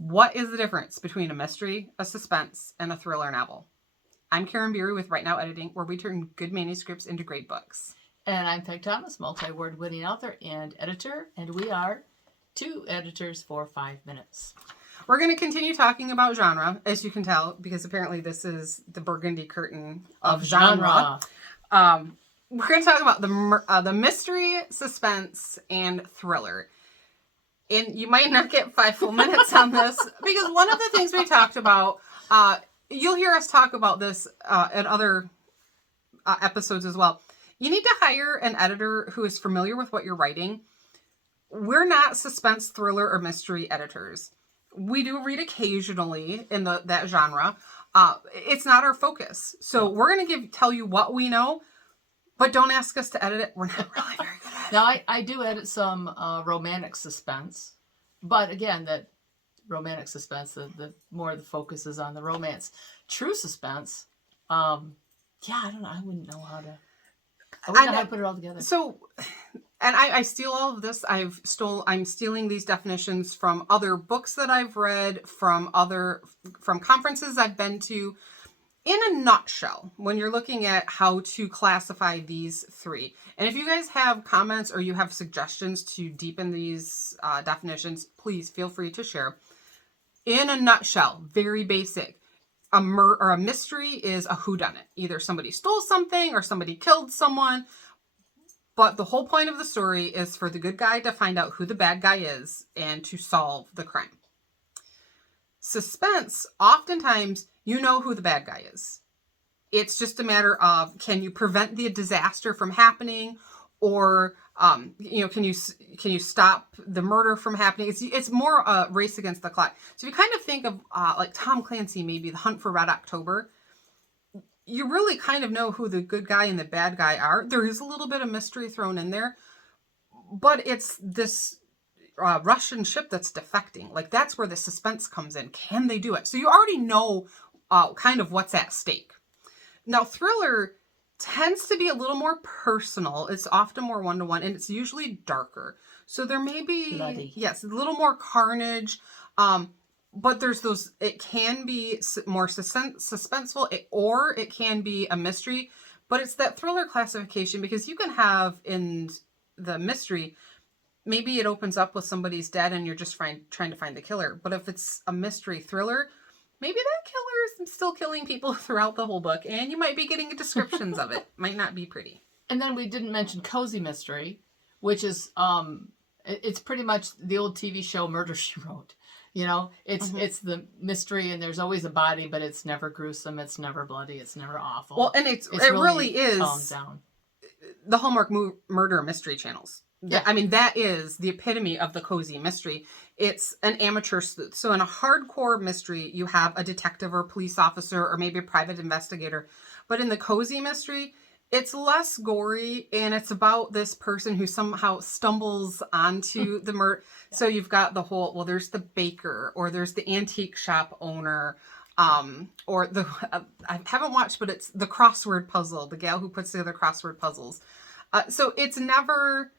What is the difference between a mystery, a suspense, and a thriller novel? I'm Karin with Right Now Editing, where we turn good manuscripts into great books. And I'm Pegg Thomas, multi-award winning author and editor, and we are two editors for 5 minutes. We're going to continue talking about genre, as you can tell, because apparently this is the burgundy curtain of genre. We're going to talk about the mystery, suspense, and thriller. And you might not get 5 full minutes on this, because one of the things we talked about, you'll hear us talk about this in other episodes as well. You need to hire an editor who is familiar with what you're writing. We're not suspense, thriller, or mystery editors. We do read occasionally in that genre. It's not our focus. So we're going to tell you what we know, but don't ask us to edit it. We're not really very good at it. Now, I do edit some romantic suspense, but again, that romantic suspense, the more the focus is on the romance. True suspense, I don't know. I wouldn't know how to. I wouldn't know how to put it all together. So, and I steal all of this. I'm stealing these definitions from other books that I've read, from conferences I've been to. In a nutshell, when you're looking at how to classify these three, and if you guys have comments or you have suggestions to deepen these definitions, please feel free to share. In a nutshell, very basic, a mystery is a whodunit. Either somebody stole something or somebody killed someone, but the whole point of the story is for the good guy to find out who the bad guy is and to solve the crime. Suspense, oftentimes, you know who the bad guy is. It's just a matter of, can you prevent the disaster from happening, or can you stop the murder from happening? It's more a race against the clock. So if you kind of think of like Tom Clancy, maybe The Hunt for Red October, you really kind of know who the good guy and the bad guy are. There is a little bit of mystery thrown in there, but it's this Russian ship that's defecting. Like, that's where the suspense comes in. Can they do it? So you already know kind of what's at stake. Now, thriller tends to be a little more personal. It's often more one-to-one, and it's usually darker. So there may be, bloody. Yes, a little more carnage. But there's those, it can be more suspenseful, or it can be a mystery. But it's that thriller classification, because you can have in the mystery, maybe it opens up with somebody's dead and you're just trying to find the killer. But if it's a mystery thriller, maybe that killer is still killing people throughout the whole book, and you might be getting descriptions of it. Might not be pretty. And then we didn't mention cozy mystery, which is it's pretty much the old TV show Murder, She Wrote. You know, it's the mystery, and there's always a body, but it's never gruesome, it's never bloody, it's never awful. Well, and it really is toned down. The Hallmark murder mystery channels. Yeah. I mean, that is the epitome of the cozy mystery. It's an amateur sleuth. So in a hardcore mystery, you have a detective or police officer or maybe a private investigator. But in the cozy mystery, it's less gory, and it's about this person who somehow stumbles onto the murder. Yeah. So you've got the whole, well, there's the baker, or there's the antique shop owner, or I haven't watched, but it's the crossword puzzle, the gal who puts together crossword puzzles. So it's never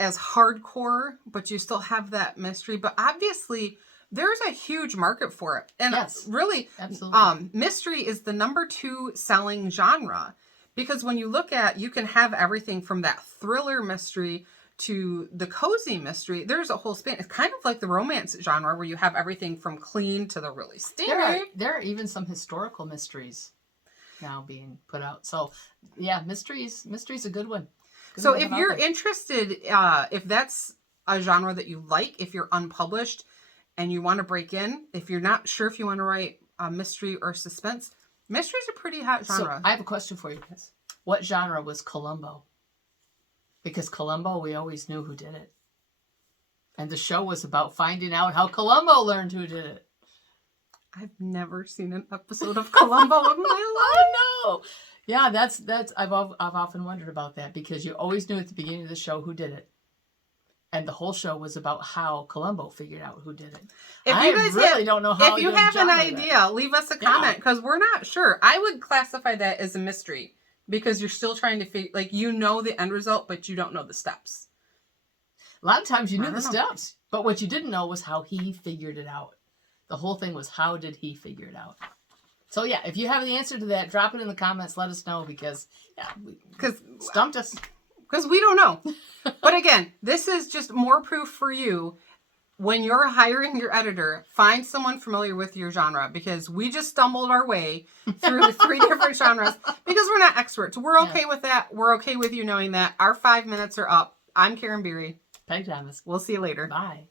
as hardcore, but you still have that mystery. But obviously, there's a huge market for it. And yes, really, absolutely. Mystery is the number 2 selling genre. Because when you look at, you can have everything from that thriller mystery to the cozy mystery. There's a whole span. It's kind of like the romance genre, where you have everything from clean to the really steamy. There are even some historical mysteries now being put out. So, yeah, mystery's a good one. So if you're interested, if that's a genre that you like, if you're unpublished and you want to break in, if you're not sure if you want to write a mystery or suspense, mystery's a pretty hot genre. So I have a question for you guys. What genre was Columbo? Because Columbo, we always knew who did it. And the show was about finding out how Columbo learned who did it. I've never seen an episode of Columbo in my life. I know. Yeah, that's I've often wondered about that, because you always knew at the beginning of the show who did it. And the whole show was about how Columbo figured out who did it. If you guys really don't know how. If you have an idea, leave us a comment, because we're not sure. I would classify that as a mystery, because you're still trying to figure, like, you know the end result, but you don't know the steps. A lot of times you knew the steps, but what you didn't know was how he figured it out. The whole thing was, how did he figure it out? So yeah, if you have the answer to that, drop it in the comments. Let us know, because stumped us. Because we don't know. But again, this is just more proof for you. When you're hiring your editor, find someone familiar with your genre, because we just stumbled our way through the 3 different genres because we're not experts. We're okay with that. We're okay with you knowing that. Our 5 minutes are up. I'm Karin Beery. Pegg Thomas. We'll see you later. Bye.